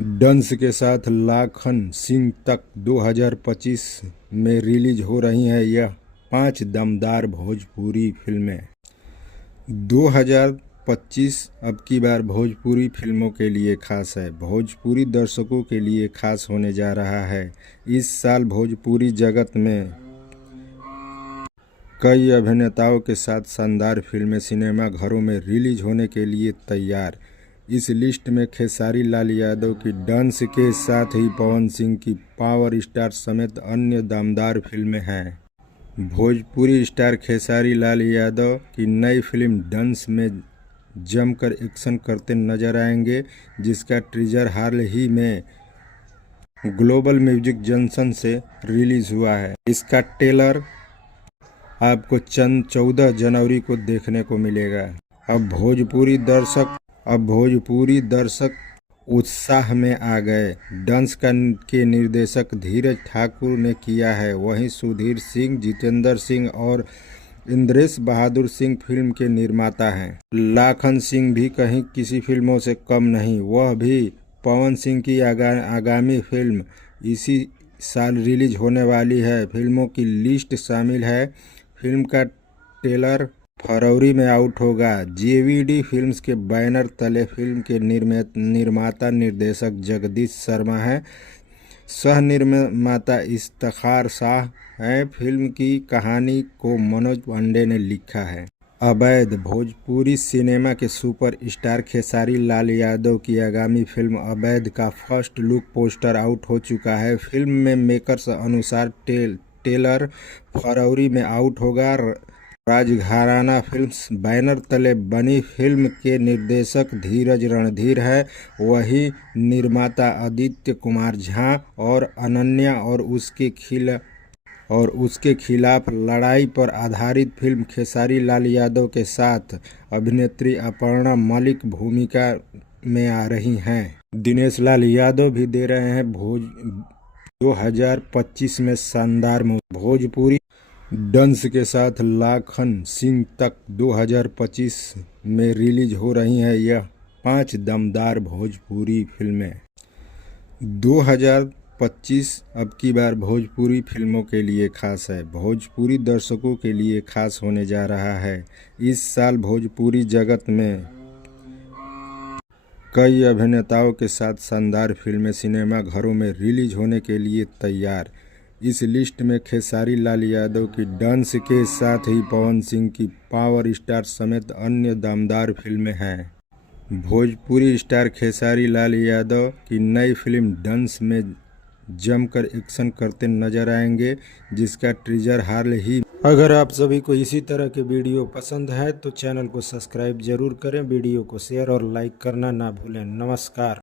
डंस के साथ लाखन सिंह तक 2025 में रिलीज हो रही हैं यह 5 दमदार भोजपुरी फिल्में। 2025 अब की बार भोजपुरी फिल्मों के लिए खास है, भोजपुरी दर्शकों के लिए खास होने जा रहा है। इस साल भोजपुरी जगत में कई अभिनेताओं के साथ शानदार फिल्में सिनेमा घरों में रिलीज होने के लिए तैयार। इस लिस्ट में खेसारी लाल यादव की डंस के साथ ही पवन सिंह की पावर स्टार समेत अन्य दमदार फिल्में हैं। भोजपुरी स्टार खेसारी लाल यादव की नई फिल्म डंस में जमकर एक्शन करते नजर आएंगे, जिसका टीजर हाल ही में ग्लोबल म्यूजिक जंक्शन से रिलीज हुआ है। इसका ट्रेलर आपको 14 जनवरी को देखने को मिलेगा। अब भोजपुरी दर्शक उत्साह में आ गए। डंस के निर्देशक धीरज ठाकुर ने किया है, वहीं सुधीर सिंह, जितेंद्र सिंह और इंद्रेश बहादुर सिंह फिल्म के निर्माता हैं। लाखन सिंह भी कहीं किसी फिल्मों से कम नहीं, वह भी पवन सिंह की आगामी फिल्म इसी साल रिलीज होने वाली है। फिल्मों की लिस्ट शामिल है। फिल्म का ट्रेलर फरवरी में आउट होगा। जेवीडी फिल्म्स के बैनर तले फिल्म के निर्माता निर्देशक जगदीश शर्मा हैं। सह निर्माता इफ्तिखार शाह हैं। फिल्म की कहानी को मनोज पांडे ने लिखा है। अवैध भोजपुरी सिनेमा के सुपर स्टार खेसारी लाल यादव की आगामी फिल्म अवैध का फर्स्ट लुक पोस्टर आउट हो चुका है। फिल्म में मेकर्स अनुसार ट्रेलर फरवरी में आउट होगा। राजघराना फिल्म्स बैनर तले बनी फिल्म के निर्देशक धीरज रणधीर है, वही निर्माता आदित्य कुमार झा और अनन्या और उसके खिलाफ लड़ाई पर आधारित फिल्म खेसारी लाल यादव के साथ अभिनेत्री अपर्णा मलिक भूमिका में आ रही हैं। दिनेश लाल यादव भी दे रहे हैं 2025 में शानदार भोजपुरी। डंस के साथ लाखन सिंह तक 2025 में रिलीज हो रही हैं यह 5 दमदार भोजपुरी फिल्में। 2025 अब की बार भोजपुरी फिल्मों के लिए खास है, भोजपुरी दर्शकों के लिए खास होने जा रहा है। इस साल भोजपुरी जगत में कई अभिनेताओं के साथ शानदार फिल्में सिनेमा घरों में रिलीज होने के लिए तैयार। इस लिस्ट में खेसारी लाल यादव की डंस के साथ ही पवन सिंह की पावर स्टार समेत अन्य दमदार फिल्में हैं। भोजपुरी स्टार खेसारी लाल यादव की नई फिल्म डंस में जमकर एक्शन करते नजर आएंगे, जिसका टीजर हाल ही। अगर आप सभी को इसी तरह के वीडियो पसंद है तो चैनल को सब्सक्राइब जरूर करें, वीडियो को शेयर और लाइक करना ना भूलें। नमस्कार।